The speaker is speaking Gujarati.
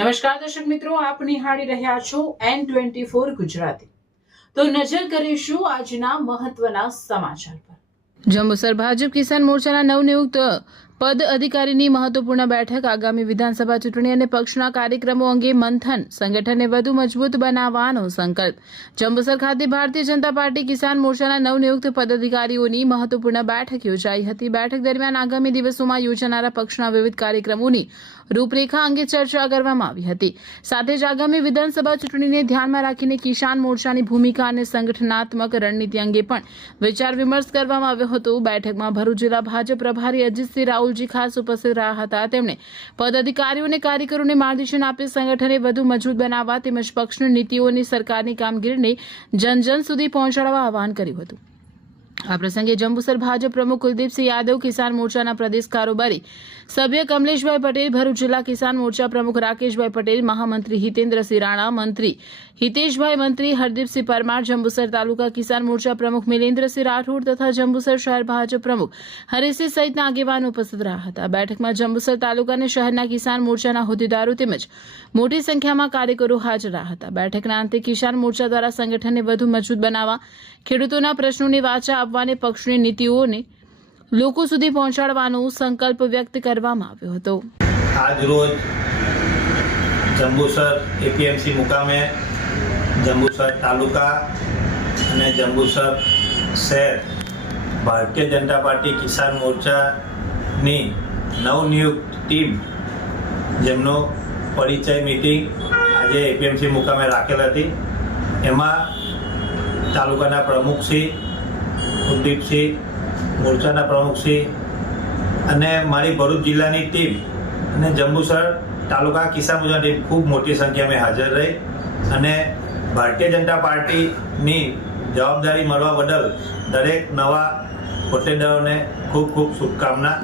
નમસ્કાર દર્શક મિત્રો, આપ નિહાળી રહ્યા છો N24 ગુજરાતી। તો નજર કરીશું આજના મહત્વના સમાચાર પર। જંબુસર ભાજપ કિસાન મોરચાના નવનિયુક્ત પદ અધિકારીની મહત્વપૂર્ણ બેઠક। આગામી વિધાનસભા ચૂંટણી અને પક્ષના કાર્યક્રમો અંગે મંથન। સંગઠનને વધુ મજબૂત બનાવવાનો સંકલ્પ। જંબુસર ખાતે ભારતીય જનતા પાર્ટી કિસાન મોરચાના નવનિયુક્ત પદાધિકારીઓની મહત્વપૂર્ણ બેઠક યોજાઈ હતી। બેઠક દરમિયાન આગામી દિવસોમાં યોજાનારા પક્ષના વિવિધ કાર્યક્રમોની રૂપરેખા અંગે ચર્ચા કરવામાં આવી હતી। સાથે જ આગામી વિધાનસભા ચૂંટણીને ધ્યાનમાં રાખીને કિસાન મોરચાની ભૂમિકા અને સંગઠનાત્મક રણનીતિ અંગે પણ વિચાર વિમર્શ કરવામાં આવ્યો હતો। બેઠકમાં ભરૂચ જિલ્લા ભાજપ પ્રભારી અજીતસિંહ રાહુલજી ખાસ ઉપસ્થિત રહ્યા હતા। તેમણે પદાધિકારીઓને કાર્યકરોને માર્ગદર્શન આપી સંગઠનને વધુ મજબૂત બનાવવા તેમજ પક્ષની નીતિઓ અને સરકારની કામગીરીને જન જન સુધી પહોંચાડવા આહવાન કર્યું હતું। આ પ્રસંગે જંબુસર ભાજપ પ્રમુખ કુલદીપસિંહ યાદવ, કિસાન મોરચાના પ્રદેશ કારોબારી સભ્ય કમલેશભાઈ પટેલ, ભરૂચ જિલ્લા કિસાન મોરચા પ્રમુખ રાકેશભાઈ પટેલ, મહામંત્રી હિતેન્દ્રસિંહ રાણા, મંત્રી હિતેશભાઈ, મંત્રી હરદીપસિંહ પરમાર, જંબુસર તાલુકા કિસાન મોરચા પ્રમુખ મિલેન્દ્રસિંહ રાઠોડ તથા જંબુસર શહેર ભાજપ પ્રમુખ હરીસિંહ સહિતના આગેવાનો ઉપસ્થિત રહ્યા હતા। બેઠકમાં જંબુસર તાલુકા અને શહેરના કિસાન મોરચાના હોદ્દેદારો તેમજ મોટી સંખ્યામાં કાર્યકરો હાજર રહ્યા હતા। બેઠકના અંતે કિસાન મોરચા દ્વારા સંગઠનને વધુ મજબૂત બનાવવા, ખેડૂતોના પ્રશ્નોને વાચા આપવાને પક્ષની નીતિઓને લોકો સુધી પહોંચાડવાનો સંકલ્પ વ્યક્ત કરવામાં આવ્યો હતો। આજ રોજ જંબુસર એપીએમસી મુકામે જંબુસર તાલુકા અને જંબુસર શહેર ભારતીય જનતા પાર્ટી કિસાન મોરચાની નવનિયુક્ત ટીમ જેમનો પરિચય મીટિંગ આજે એપીએમસી મુકામે રાખેલ હતી। એમાં તાલુકાના પ્રમુખશ્રી કુલદીપસિંહ, મોરચાના પ્રમુખશ્રી અને મારી ભરૂચ જિલ્લાની ટીમ અને જંબુસર તાલુકા કિસાન મોરચાની ટીમ ખૂબ મોટી સંખ્યામાં હાજર રહી અને ભારતીય જનતા પાર્ટીની જવાબદારી મળવા બદલ દરેક નવા હોદ્દેદારોને ખૂબ ખૂબ શુભકામના।